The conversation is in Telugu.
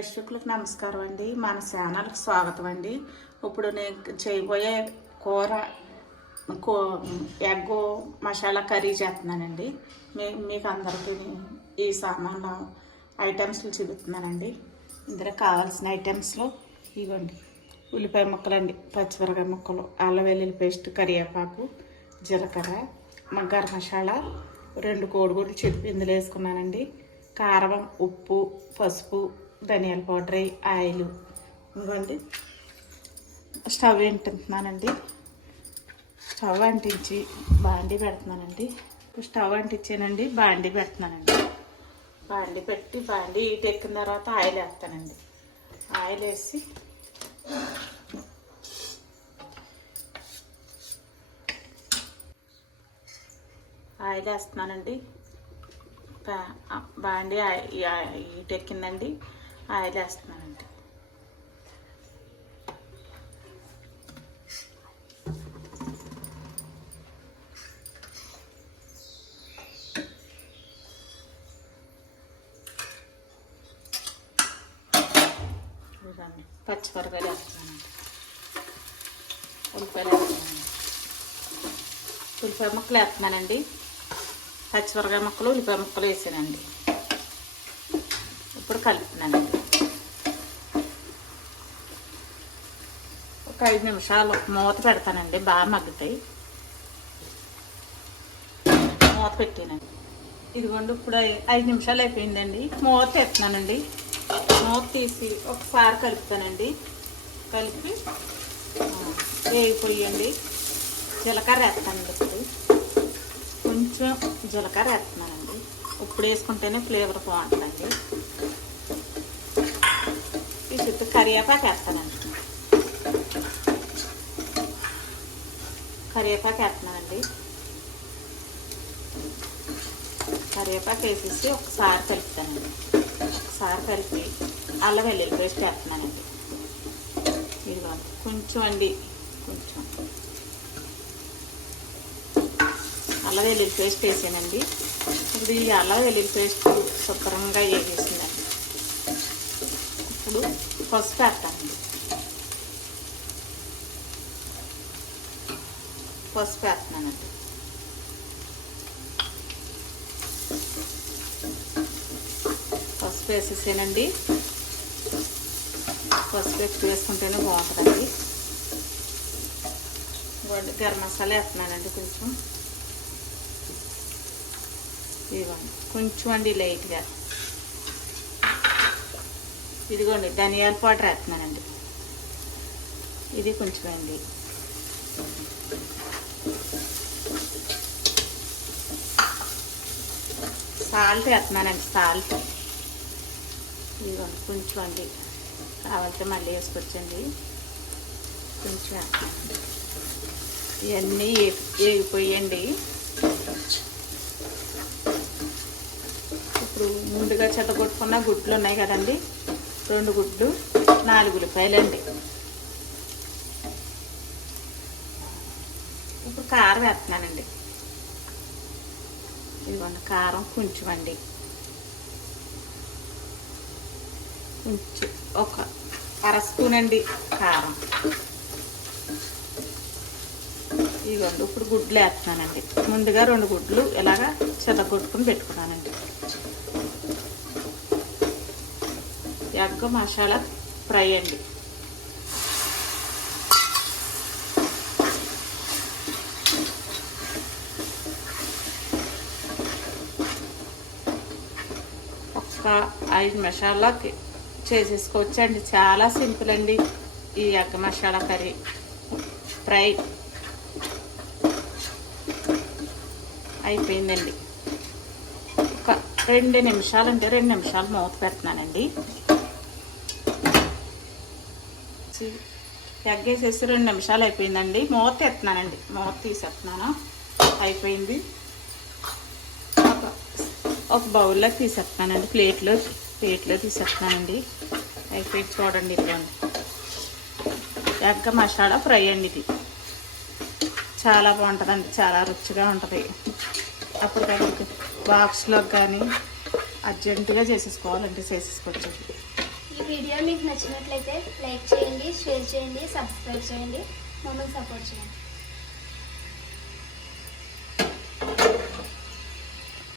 ప్రేక్షకులకు నమస్కారం అండి. మన ఛానల్కి స్వాగతం అండి. ఇప్పుడు నేను చేయబోయే కూర ఎగ్ మసాలా కర్రీ చేస్తున్నానండి. మీకు అందరికీ ఈ సామాన్ల ఐటమ్స్లు చూపిస్తున్నానండి. ఇందులో కావాల్సిన ఐటమ్స్లో ఇవ్వండి: ఉల్లిపాయ ముక్కలండి, పచ్చిమిరపకాయ ముక్కలు, అల్లం వెల్లుల్లి పేస్ట్, కరివేపాకు, జీలకర్ర, గరం మసాలా, 2 కోడిగుడ్లు చెప్పి ఇందులో వేసుకున్నానండి. కారం, ఉప్పు, పసుపు, ధనియాల పౌడర్, ఆయిల్. ఇవ్వండి. స్టవ్ అంటిస్తున్నానండి. స్టవ్ అంటించి బాండి పెడుతున్నానండి. స్టవ్ అంటించానండి, బాండి పెడుతున్నానండి. బాండి పెట్టి బాండి హీట్ ఎక్కిన తర్వాత ఆయిల్ వేస్తానండి. ఆయిల్ వేసి ఆయిల్ వేస్తున్నానండి. బాండి హీట్ ఎక్కిందండి, ఆయిల్ వేస్తున్నానండి. పచ్చిమిరపకాయలు వేస్తున్నానండి. ఉల్లిపాయలు వేస్తున్నానండి. ఉల్లిపాయ ముక్కలు వేస్తున్నానండి. పచ్చిమిరపకాయ ముక్కలు, ఉల్లిపాయ ముక్కలు వేసానండి. ఇప్పుడు కలుపుతున్నానండి. ఒక 5 నిమిషాలు మూత పెడతానండి. బాగా మగ్గుతాయి. మూత పెట్టానండి. ఇదిగోండి, ఇప్పుడు 5 నిమిషాలు అయిపోయిందండి. మూత ఎత్తున్నానండి. మూత తీసి ఒకసారి కలుపుతానండి. కలిపి వేగిపోయండి. జీలకర్ర వేస్తానండి. ఇప్పుడు కొంచెం జీలకర్ర వేస్తున్నానండి. ఇప్పుడు వేసుకుంటేనే ఫ్లేవర్ బాగుంటుందండి. ఈ చుట్టూ కరివేపాకు వేస్తానండి. కరివేపాకు వేస్తున్నానండి. కరివేపాకు వేసేసి ఒకసారి కలుపుతానండి. ఒకసారి కలిపి అల్లం వెల్లుల్లి పేస్ట్ వేస్తున్నానండి. ఇదిగో కొంచెం అండి, కొంచెం అల్లం వెల్లుల్లి పేస్ట్ వేసానండి. ఇప్పుడు ఈ అల్లం వెల్లుల్లి పేస్ట్ శుభ్రంగా వేసేసిందండి. ఇప్పుడు పసుపు వేస్తానండి. పసుపు వేస్తున్నానండి. పసుపు వేసేసానండి. పసుపు ఎక్కువ వేసుకుంటేనే బాగుంటుందండి. గరం మసాలా వేస్తున్నానండి. కొంచెం ఇదిగోండి, కొంచెం అండి లైట్గా. ఇదిగోండి ధనియాల పౌడర్ వేస్తున్నానండి. ఇది కొంచెం అండి. సాల్ట్ వేస్తున్నానండి. సాల్ట్ ఇదిగోండి కొంచెం అండి. కావాలంటే మళ్ళీ వేసుకొచ్చండి. కొంచెం వేస్తానండి. ఇవన్నీ వేగిపోయండి. ఇప్పుడు ముందుగా చెత్తగొట్టుకున్న గుడ్లు ఉన్నాయి కదండి, 2 గుడ్లు, 4 ఉల్లిపాయలండి. ఇప్పుడు కారం వేస్తున్నానండి. ఇదిగోండి కారం కొంచెం అండి. కొంచెం ఒక 1/2 స్పూన్ అండి కారం. ఇదిగోండి ఇప్పుడు గుడ్లు వేస్తున్నానండి. ముందుగా 2 గుడ్లు ఇలాగా చెత్తగొట్టుకుని పెట్టుకున్నానండి. ఎగ్ మసాలా ఫ్రై అండి. ఒక్క 5 నిమిషాలకి చేసేసుకోవచ్చండి. చాలా సింపుల్ అండి ఈ ఎగ్ మసాలా కర్రీ ఫ్రై. అయిపోయిందండి. ఒక 2 నిమిషాలు అంటే 2 నిమిషాలు మూత పెడుతున్నానండి. ఎగ్ వేసేసి 2 నిమిషాలు అయిపోయిందండి. మూత ఎత్తున్నానండి. మూత తీసేస్తున్నాను. అయిపోయింది. ఒక బౌల్లో తీసేస్తున్నానండి. ప్లేట్లో తీసేస్తున్నానండి. అయిపోయింది చూడండి. ఇదిగోండి ఎగ్ మసాలా ఫ్రై అండి. ఇది చాలా బాగుంటుందండి. చాలా రుచిగా ఉంటుంది. అప్పటికప్పుడు బాక్స్లో కానీ అర్జెంటుగా చేసేసుకోవాలంటే చేసేసుకోవచ్చు. ఈ వీడియో మీకు నచ్చినట్లయితే లైక్ చేయండి, షేర్ చేయండి, సబ్స్క్రైబ్ చేయండి, మమ్మల్ని సపోర్ట్ చేయండి.